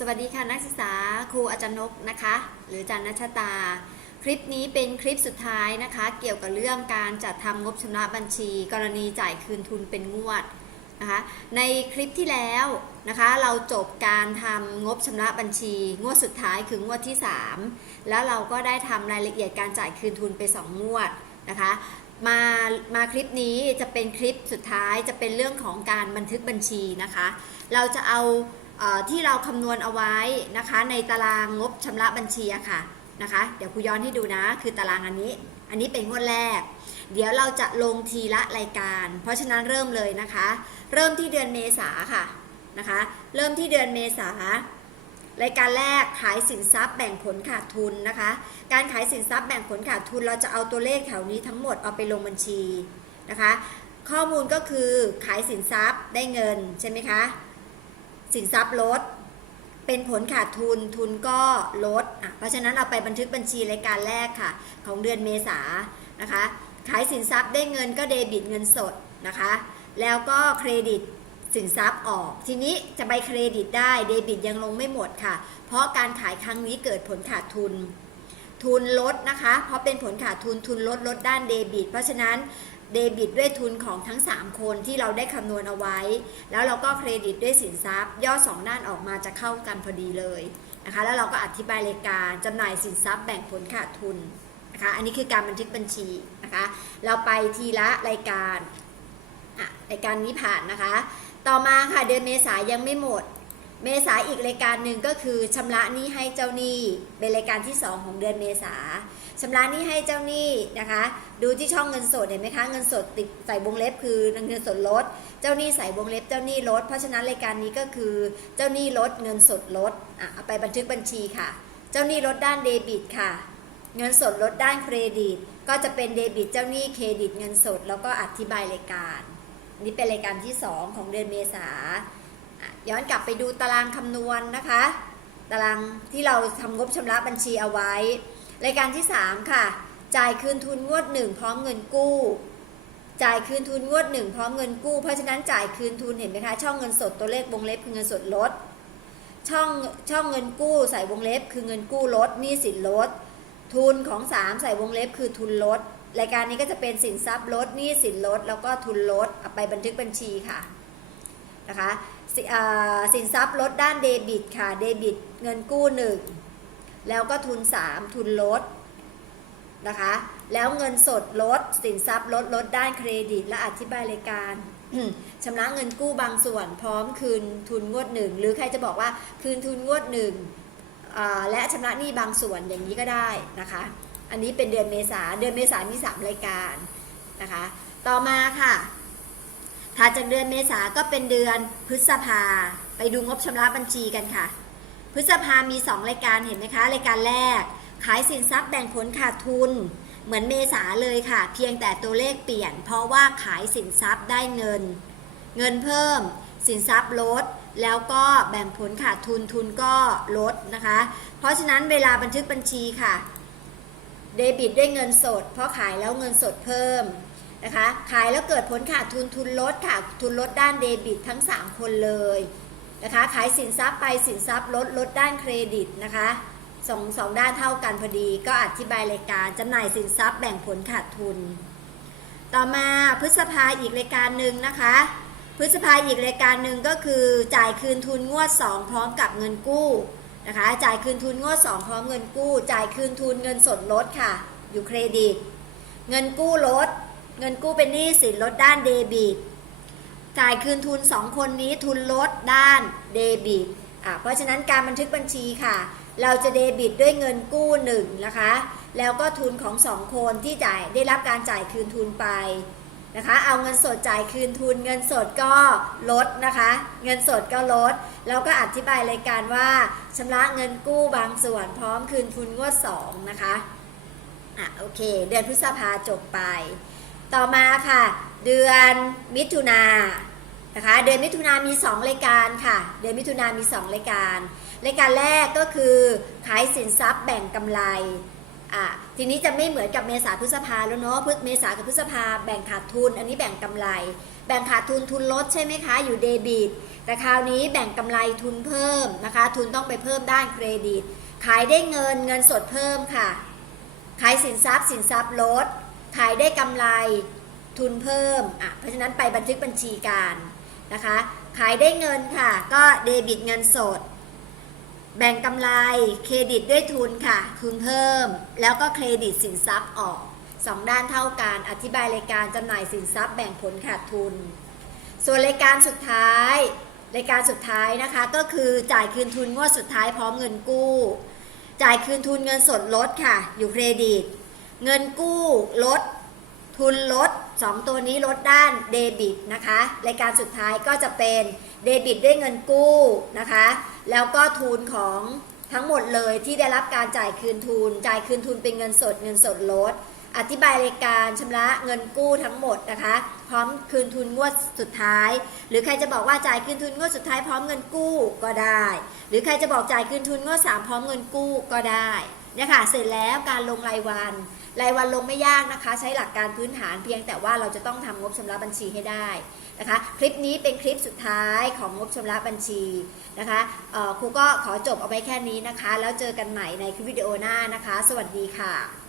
สวัสดีค่ะนักศึกษาครูอาจารย์นกนะคะ หรืออาจารย์นัชตา คลิปนี้เป็นคลิปสุดท้ายนะคะ เกี่ยวกับเรื่องการจัดทำงบชำระบัญชี กรณีจ่ายคืนทุนเป็นงวดนะคะในคลิปที่แล้วนะคะเราจบการทำงบชำระบัญชี งวดสุดท้ายคืองวดที่ 3 แล้วเราก็ได้ทำรายละเอียดการจ่ายคืนทุนไป 2 งวดนะคะมามาคลิปนี้จะเป็นคลิปสุดท้ายจะเป็นเรื่องของการบันทึกบัญชีนะคะ เราจะเอา ที่เราคำนวณเอาไว้นะคะในตารางงบชำระบัญชีค่ะนะคะเดี๋ยวครูย้อนให้ดูนะคือตารางอันนี้ อันนี้เป็นงวดแรก เดี๋ยวเราจะลงทีละรายการ เพราะฉะนั้นเริ่มเลยนะคะ เริ่มที่เดือนเมษาค่ะนะคะเริ่มที่เดือนเมษารายการแรกขายสินทรัพย์แบ่งผลขาดทุนนะคะ การขายสินทรัพย์แบ่งผลขาดทุน เราจะเอาตัวเลขแถวนี้ทั้งหมดเอาไปลงบัญชีนะคะ ข้อมูลก็คือขายสินทรัพย์ได้เงินใช่ไหมคะ สินทรัพย์ลด เป็นผลขาดทุนทุนก็ลด เพราะฉะนั้นเอาไปบันทึกบัญชีรายการแรกค่ะ ของเดือนเมษานะคะ ขายสินทรัพย์ได้เงินก็เดบิตเงินสดนะคะ แล้วก็เครดิตสินทรัพย์ออก ทีนี้จะไปเครดิตได้เดบิตยังลงไม่หมดค่ะ เพราะการขายครั้งนี้เกิดผลขาดทุน ทุนลดนะคะ เพราะเป็นผลขาดทุนทุนลดลดด้านเดบิต เพราะฉะนั้นเดบิตด้วยทุนของทั้ง 3 คนที่เราได้คำนวณเอาไว้ แล้วเราก็เครดิตด้วยสินทรัพย์ ย่อ 2 ด้านออกมาจะเข้ากันพอดีเลยนะคะ แล้วเราก็อธิบายรายการจำหน่ายสินทรัพย์แบ่งผลขาดทุนนะคะ อันนี้คือการบันทึกบัญชีนะคะ เราไปทีละรายการรายการนี้ผ่านนะคะ ต่อมาค่ะเดือนเมษายังไม่หมด เมษาอีกรายการหนึ่งก็คือชำระหนี้ให้เจ้าหนี้เป็นรายการที่ 2 ของเดือนเมษาชำระหนี้ให้เจ้าหนี้นะคะ ดูที่ช่องเงินสดเห็นไหมคะเงินสดติดใส่วงเล็บคือเงินสดลด เจ้าหนี้ใส่วงเล็บเจ้าหนี้ลด เพราะฉะนั้นรายการนี้ก็คือเจ้าหนี้ลดเงินสดลดอะเอาไปบันทึกบัญชีค่ะ เจ้าหนี้ลดด้านเดบิตค่ะ เงินสดลดด้านเครดิต ก็จะเป็นเดบิตเจ้าหนี้เครดิตเงินสด แล้วก็อธิบายรายการ นี่เป็นรายการที่ 2 ของเดือนเมษา ย้อนกลับไปดูตารางคำนวณนะคะ ตารางที่เราทำงบชำระบัญชีเอาไว้ รายการที่ 3 ค่ะ จ่ายคืนทุนงวด 1 พร้อมเงินกู้ จ่ายคืนทุนงวด 1 พร้อมเงินกู้ เพราะฉะนั้นจ่ายคืนทุนเห็นไหมคะ ช่องเงินสดตัวเลขวงเล็บคือเงินสดลด ช่องช่องเงินกู้ใส่วงเล็บ คือเงินกู้ลดหนี้สินลด ทุนของ 3 ใส่วงเล็บคือทุนลด รายการนี้ก็จะเป็นสินทรัพย์ลดหนี้สินลด แล้วก็ทุนลดเอาไปบันทึกบัญชีค่ะนะคะ สิอ่าสินทรัพย์ลดด้านเดบิตค่ะ เดบิตเงินกู้ 1 แล้วก็ทุน 3 ทุนลดนะคะ แล้วเงินสดลด สินทรัพย์ลดลดด้านเครดิต และอธิบายรายการชำระเงินกู้บางส่วนพร้อมคืนทุนงวดหนึ่งหรือใครจะบอกว่าคืนทุนงวดหนึ่งและชำระหนี้บางส่วนอย่างนี้ก็ได้นะคะ อันนี้เป็นเดือนเมษาเดือนเมษามีสามรายการนะคะ ต่อมาค่ะ ถัดจากเดือนเมษาก็เป็นเดือนพฤษภา ไปดูงบชำระบัญชีกันค่ะ พฤษภามี 2 รายการเห็นไหมคะ รายการแรก ขายสินทรัพย์แบ่งผลขาดทุน เหมือนเมษาเลยค่ะ เพียงแต่ตัวเลขเปลี่ยน เพราะว่าขายสินทรัพย์ได้เงิน เงินเพิ่ม สินทรัพย์ลด แล้วก็แบ่งผลขาดทุนทุนก็ลดนะคะ เพราะฉะนั้นเวลาบันทึกบัญชีค่ะ เดบิตด้วยเงินสด เพราะขายแล้วเงินสดเพิ่ม นะคะ ขายแล้วเกิดผลขาดทุนทุนลดค่ะ ทุนลดด้านเดบิตทั้ง 3 คนเลยนะคะ ขายสินทรัพย์ไปสินทรัพย์ลดลดด้านเครดิตนะคะสองสองด้านเท่ากันพอดี ก็อธิบายรายการจำหน่ายสินทรัพย์แบ่งผลขาดทุน ต่อมาพฤษภาอีกรายการหนึ่งนะคะ พฤษภาอีกรายการหนึ่งก็คือจ่ายคืนทุนงวด 2 พร้อมกับเงินกู้นะคะ จ่ายคืนทุนงวด 2 พร้อมเงินกู้ จ่ายคืนทุนเงินสดลดค่ะ อยู่เครดิต เงินกู้ลด เงินกู้เป็นหนี้สินลดด้านเดบิต จ่ายคืนทุน 2 คนนี้ทุนลดด้านเดบิตอะเพราะฉะนั้นการบันทึกบัญชีค่ะ เราจะเดบิตด้วยเงินกู้1นะคะ แล้วก็ทุนของ 2 คนที่จ่ายได้รับการจ่ายคืนทุนไปนะคะ เอาเงินสดจ่ายคืนทุน เงินสดก็ลดนะคะ เงินสดก็ลด แล้วก็อธิบายรายการว่าชำระเงินกู้บางส่วนพร้อมคืนทุนงวด2นะคะ อะโอเค เดือนพฤษภาจบไป ต่อมาค่ะ เดือนมิถุนานะคะ เดือนมิถุนามี 2 รายการค่ะ เดือนมิถุนามี 2 รายการ รายการแรกก็คือขายสินทรัพย์แบ่งกำไรอะทีนี้จะไม่เหมือนกับเมษาพฤษภาแล้วเนาะพฤเมษากับพฤษภาแบ่งขาดทุน อันนี้แบ่งกำไร แบ่งขาดทุนทุนลดใช่ไหมคะ อยู่เดบิต แต่คราวนี้แบ่งกำไรทุนเพิ่มนะคะ ทุนต้องไปเพิ่มด้านเครดิต ขายได้เงินเงินสดเพิ่มค่ะ ขายสินทรัพย์สินทรัพย์ลด ขายได้กำไรทุนเพิ่มอะเพราะฉะนั้นไปบันทึกบัญชีการนะคะ ขายได้เงินค่ะ ก็เดบิตเงินสด แบ่งกำไรเครดิตด้วยทุนค่ะ ทุนเพิ่ม แล้วก็เครดิตสินทรัพย์ออกสองด้านเท่ากันอธิบายรายการจำหน่ายสินทรัพย์แบ่งผลขาดทุน ส่วนรายการสุดท้ายรายการสุดท้ายนะคะก็คือจ่ายคืนทุนงวดสุดท้ายพร้อมเงินกู้ จ่ายคืนทุนเงินสดลดค่ะ อยู่เครดิต เงินกู้ลด ทุนลด 2 ตัวนี้ลดด้านเดบิตนะคะรายการสุดท้ายก็จะเป็นเดบิตด้วยเงินกู้นะคะ แล้วก็ทุนของทั้งหมดเลยที่ได้รับการจ่ายคืนทุน จ่ายคืนทุนเป็นเงินสด เงินสดลด อธิบายรายการชำระเงินกู้ทั้งหมดนะคะ พร้อมคืนทุนงวดสุดท้าย หรือใครจะบอกว่าจ่ายคืนทุนงวดสุดท้ายพร้อมเงินกู้ก็ได้ หรือใครจะบอกจ่ายคืนทุนงวดสามพร้อมเงินกู้ก็ได้ เนี่ยค่ะเสร็จแล้วการลงรายวันรายวันลงไม่ยากนะคะ ใช้หลักการพื้นฐานเพียงแต่ว่าเราจะต้องทำงบชำระบัญชีให้ได้นะคะ คลิปนี้เป็นคลิปสุดท้ายของงบชำระบัญชีนะคะครูก็ขอจบเอาไว้แค่นี้นะคะ แล้วเจอกันใหม่ในคลิปวิดีโอหน้านะคะ สวัสดีค่ะ